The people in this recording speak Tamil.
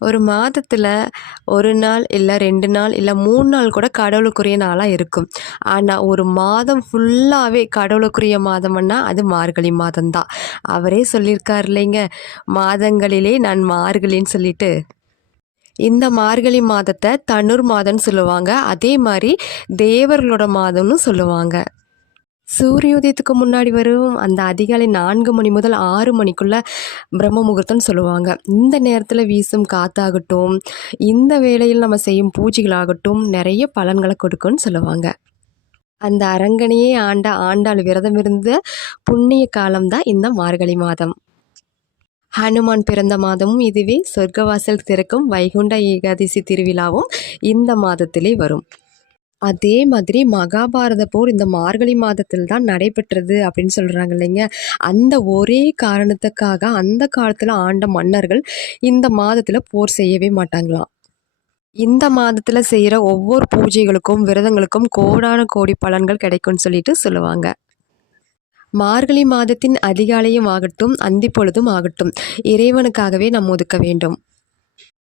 ஒரு மாதத்துல 1 நாள், இல்ல 2 நாள், இல்ல 3 நாள் கூட கடவுளுக்குரிய நாளா இருக்கும். ஆனா, ஒரு மாதம் ஃபுல்லாவே கடவுளுக்குரிய மாதம்ன்னா, அது மார்கழி மாதம் தான். அவரே சொல்லியிருக்கார் இல்லைங்க, "மாதங்களிலே நான் மார்கழின்னு" சொல்லிட்டு. இந்த மார்கழி மாதத்த தனுர் மாதம்னு சொல்லுவாங்க. அதே மாரி தேவர்களோட மாதம்னு சொல்லுவாங்க. சூரிய உதயத்துக்கு முன்னாடி வரும் அந்த அதிகாலை 4 மணி முதல் 6 மணிக்குள்ள பிரம்ம முகூர்த்தம்னு சொல்லுவாங்க. இந்த நேரத்தில வீசும் காத்தாகட்டும், இந்த வேளையில் நம்ம செய்யும் பூஜைகளாகட்டும், நெறைய பலன்கள கொடுக்கும்னு சொல்லுவாங்க. அந்த அரங்கனையே ஆண்ட ஆண்டாள் விரதம் இருந்த புண்ணிய காலம் தான் இந்த மார்கழி மாதம். ஹனுமான் பிறந்த மாதமும் இதுவே. சொர்க்கவாசல் திறக்கும் வைகுண்ட ஏகாதசி திருவிழாவும் இந்த மாதத்திலே வரும். அதே மாதிரி மகாபாரத போர் இந்த மார்கழி மாதத்தில் தான் நடைபெற்றது அப்படின்னு சொல்றாங்க இல்லைங்க. அந்த ஒரே காரணத்துக்காக அந்த காலத்துல ஆண்ட மன்னர்கள் இந்த மாதத்துல போர் செய்யவே மாட்டாங்களாம். இந்த மாதத்துல செய்யற ஒவ்வொரு பூஜைகளுக்கும், விரதங்களுக்கும் கோடான கோடி பலன்கள் கிடைக்கும்னு சொல்லிட்டு சொல்லுவாங்க. மார்கழி மாதத்தின் அதிகாலையும் ஆகட்டும், அந்திப்பொழுதும் ஆகட்டும், இறைவனுக்காகவே நாம் ஒதுக்க வேண்டும்.